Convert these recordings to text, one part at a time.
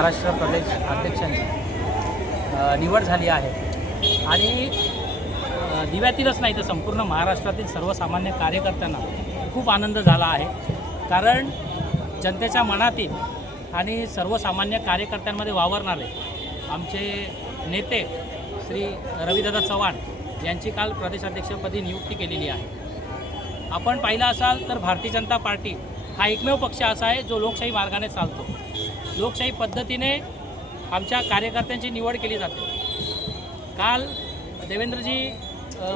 महाराष्ट्र प्रदेश अध्यक्षांची निवड झाली आहे. आणि दिव्यातीलच नाही तर संपूर्ण महाराष्ट्रातील सर्वसामान्य कार्यकर्त्यांना खूप आनंद झाला आहे. कारण जनतेच्या मनातील आणि सर्वसामान्य कार्यकर्त्यांमध्ये वावरणारे आमचे नेते श्री रविदादा चव्हाण यांची काल प्रदेशाध्यक्षपदी नियुक्ती केलेली आहे. आपण पाहिलं असाल तर भारतीय जनता पार्टी हा एकमेव पक्ष असा आहे जो लोकशाही मार्गाने चालतो. लोकशाही पद्धतीने आमच्या कार्यकर्त्यांची निवड केली जाते. काल देवेंद्रजी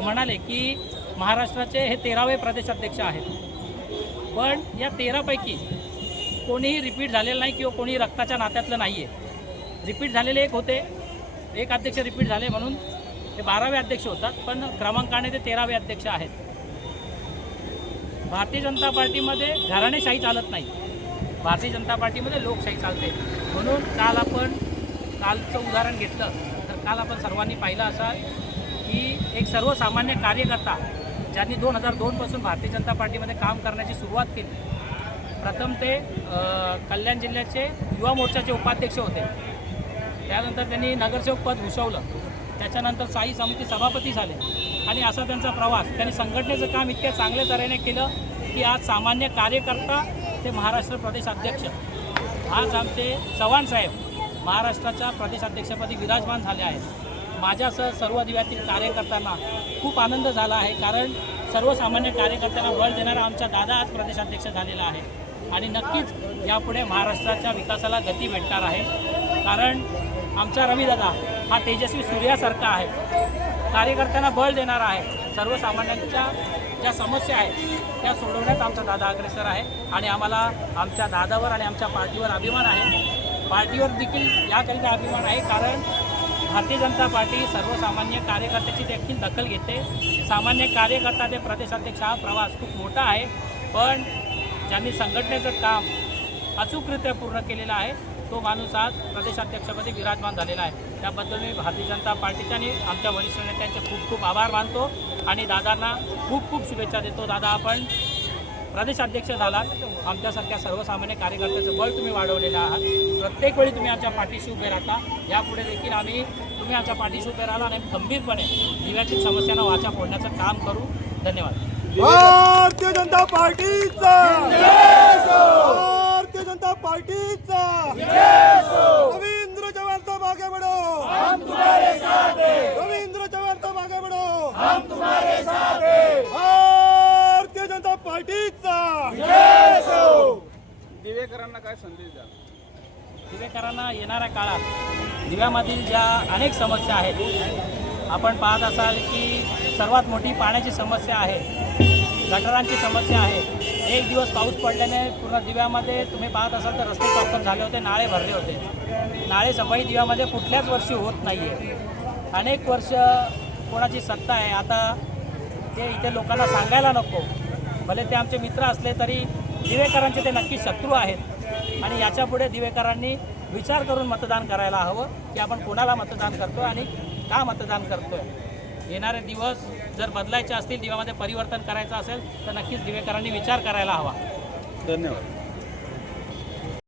म्हणाले की महाराष्ट्राचे हे तेरावे प्रदेशाध्यक्ष आहेत. पण या तेरापैकी कोणीही रिपीट झालेलं नाही किंवा कोणी रक्ताच्या नात्यातलं नाही आहे रिपीट झालेले एक होते. एक अध्यक्ष रिपीट झाले म्हणून ते बारावे अध्यक्ष होतात पण क्रमांकाने ते तेरावे अध्यक्ष आहेत. भारतीय जनता पार्टीमध्ये घराणेशाही चालत नाही. भारतीय जनता पार्टीमध्ये लोकशाही चालते. म्हणून काल आपण कालचं उदाहरण घेतलं तर काल आपण सर्वांनी पाहिलं असाल की एक सर्वसामान्य कार्यकर्ता ज्यांनी दोन हजार दोनपासून भारतीय जनता पार्टीमध्ये काम करण्याची सुरुवात केली. प्रथम ते कल्याण जिल्ह्याचे युवा मोर्चाचे उपाध्यक्ष होते. त्यानंतर त्यांनी नगरसेवक पद भूषवलं. त्याच्यानंतर साई समिती सभापती झाले. आणि असा त्यांचा प्रवास त्यांनी संघटनेचं काम इतक्या चांगल्या तऱ्हेने केलं की आज सामान्य कार्यकर्ता ते महाराष्ट्र प्रदेश अध्यक्ष. आज आमचे चव्हाण साहेब महाराष्ट्राच्या प्रदेशाध्यक्षपदी विराजमान झाले आहेत. माझ्यासह सर्व दिव्यातील कार्यकर्त्यांना खूप आनंद झाला आहे कारण सर्वसामान्य कार्यकर्त्यांना बळ देणारा आमचा दादा आज प्रदेशाध्यक्ष झालेला आहे. आणि नक्कीच यापुढे महाराष्ट्राच्या विकासाला गती भेटणार आहे. कारण आमचा रवीदादा हा तेजस्वी सूर्यासारखा आहे. कार्यकर्त्यांना बळ देणारा आहे. सर्वसामान्यांच्या ज्या समस्या आहेत त्या सोडवण्यात आमचा दादा अग्रेसर आहे आणि आम्हाला आमच्या दादावर आणि आमच्या पार्टीवर अभिमान आहे. पार्टीवर देखील याकरिता अभिमान आहे कारण भारतीय जनता पार्टी सर्वसामान्य कार्यकर्त्याची देखील दखल घेते. सामान्य कार्यकर्ता ते प्रदेशाध्यक्ष हा प्रवास खूप मोठा आहे पण ज्यांनी संघटनेचं काम अचूकरित्या पूर्ण केलेलं आहे तो माणूस आज प्रदेशाध्यक्षपदी विराजमान झालेला आहे. त्याबद्दल मी भारतीय जनता पार्टीच्या आणि आमच्या वरिष्ठ नेत्यांचे खूप खूप आभार मानतो आणि दादांना खूप खूप शुभेच्छा देतो. दादा आपण प्रदेशाध्यक्ष झालात. आमच्यासारख्या सर्वसामान्य कार्यकर्त्याचं बळ तुम्ही वाढवलेलं आहात. प्रत्येक वेळी तुम्ही आमच्या पाठीशी उभे राहता. यापुढे देखील आम्ही तुम्ही आमच्या पाठीशी उभे राहिला आणि खंबीरपणे दिव्यातील समस्यांना वाचा फोडण्याचं काम करू. धन्यवाद. भारतीय जनता पार्टीचा! पार्टीचा. रवींद्र जवानचा मागे बडो. रवींद्र जवानचा मागे बडो. भारतीय जनता पार्टीचा. दिवेकरांना काय संदेश द्या दिवेकरांना येणाऱ्या काळात दिव्यामधील ज्या अनेक समस्या आहेत आपण पाहत असाल की सर्वात मोठी पाण्याची समस्या आहे गटारांची समस्या आहे. एक दिवस पाऊस पडल्याने पूर्ण दिव्यामध्ये तुम्ही पाहत असाल तर रस्ते चौकट झाले होते नाळे भरले होते. नाळे सफाई दिव्यामध्ये कुठल्याच वर्षी होत नाही आहे अनेक वर्ष कोणाची सत्ता आहे आता ते इथे लोकांना सांगायला नको. भले ते आमचे मित्र असले तरी दिवेकरांचे ते नक्की शत्रू आहेत. आणि याच्यापुढे दिवेकरांनी विचार करून मतदान करायला हवं की आपण कोणाला मतदान करतो आणि का मतदान करतोय. येणारे दिवस जर बदलायचे असतील दिव्यामध्ये परिवर्तन करायचं असेल तर नक्कीच दिवेकरांनी विचार करायला हवा. धन्यवाद.